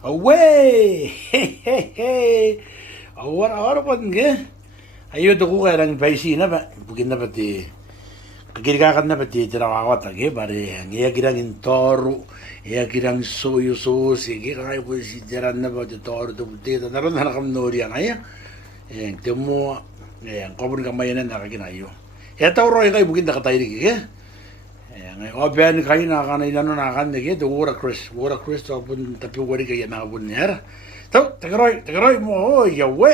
Away! Hey, hey, hey! Awar pun ke? Ayo tu ku kerang paisi na ba? Bukin na pati. Kagirikakan na pati tirawawat lagi. Bari, iya kirang intoru. Iya kirang soyo sos. Iya kirang po si tiran na ba? Toru tu puti. Naroon na nakam nori ang aya. Yang temu. Yang kopun kamayan na nakakinayo. Iya tau roy kay bukin na katay lagi ke? Yang open kayo na kanay na nakan lagi. Tu wara Chris. Tu pun tapi wari kaya nakapun niya. Tau, tagaroy mo. Oh, yawe.